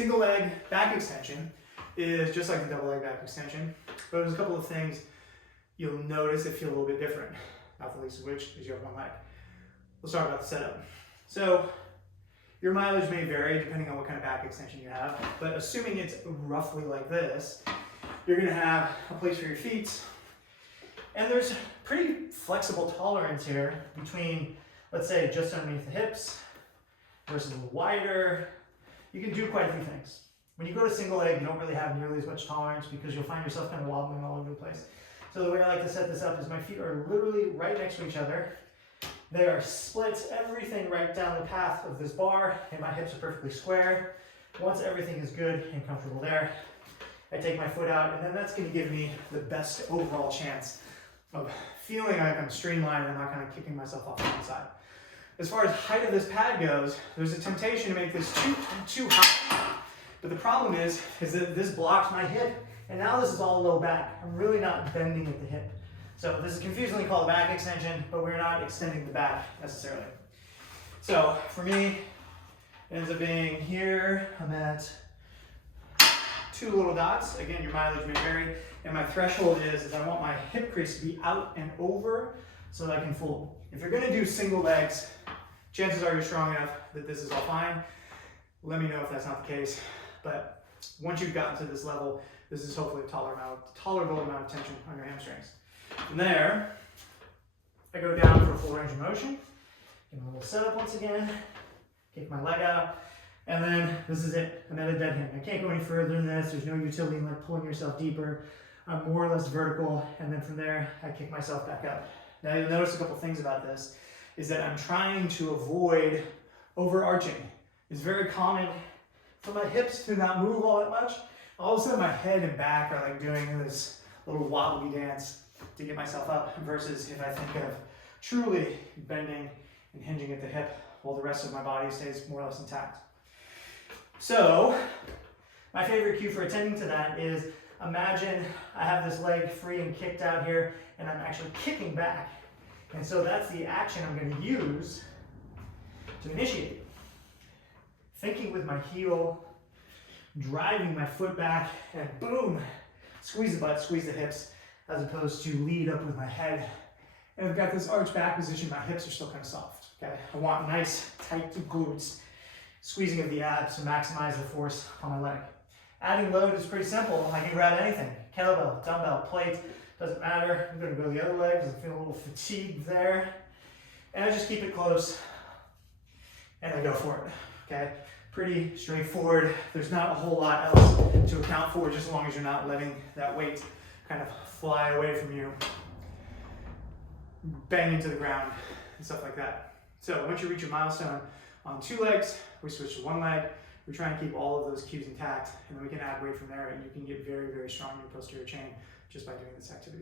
single leg back extension is just like the double leg back extension, but there's a couple of things you'll notice that feel a little bit different, not the least of which is you have one leg. Let's talk about the setup. So your mileage may vary depending on what kind of back extension you have, but assuming it's roughly like this, you're gonna have a place for your feet, and there's pretty flexible tolerance here between, let's say, just underneath the hips versus a little wider. You can do quite a few things. When you go to single leg, you don't really have nearly as much tolerance because you'll find yourself kind of wobbling all over the place. So the way I like to set this up is my feet are literally right next to each other. They are split, everything right down the path of this bar, and my hips are perfectly square. Once everything is good and comfortable there, I take my foot out, and then that's going to give me the best overall chance of feeling like I'm streamlined and not kind of kicking myself off to one side. As far as height of this pad goes, there's a temptation to make this too high. But the problem is that this blocks my hip, and now this is all low back. I'm really not bending at the hip. So this is confusingly called a back extension, but we're not extending the back necessarily. So for me, it ends up being here, I'm at 2 little dots. Again, your mileage may vary. And my threshold is I want my hip crease to be out and over so that I can fold. If you're gonna do single legs, chances are you're strong enough that this is all fine. Let me know if that's not the case. But once you've gotten to this level, this is hopefully a tolerable amount of tension on your hamstrings. From there, I go down for a full range of motion. Give a little setup once again. Kick my leg out. And then this is it. I'm at a dead hang. I can't go any further than this. There's no utility in like pulling yourself deeper. I'm more or less vertical. And then from there, I kick myself back up. Now you'll notice a couple things about this is that I'm trying to avoid overarching. It's very common for my hips to not move all that much. All of a sudden my head and back are like doing this little wobbly dance to get myself up, versus if I think of truly bending and hinging at the hip while the rest of my body stays more or less intact. So my favorite cue for attending to that is imagine I have this leg free and kicked out here and I'm actually kicking back. And so that's the action I'm going to use to initiate it. Thinking with my heel, driving my foot back, and boom, squeeze the butt, squeeze the hips, as opposed to lead up with my head. And I've got this arch back position, my hips are still kind of soft, okay? I want nice, tight glutes, squeezing of the abs to maximize the force on my leg. Adding load is pretty simple. I can grab anything, kettlebell, dumbbell, plate, doesn't matter. I'm gonna go to the other leg because I feel a little fatigued there. And I just keep it close and I go for it, okay? Pretty straightforward. There's not a whole lot else to account for, just as long as you're not letting that weight kind of fly away from you, bang into the ground and stuff like that. So once you reach your milestone on 2 legs, we switch to 1 leg. We try and keep all of those cues intact, and then we can add weight from there, and you can get very, very strong in your posterior chain just by doing this activity.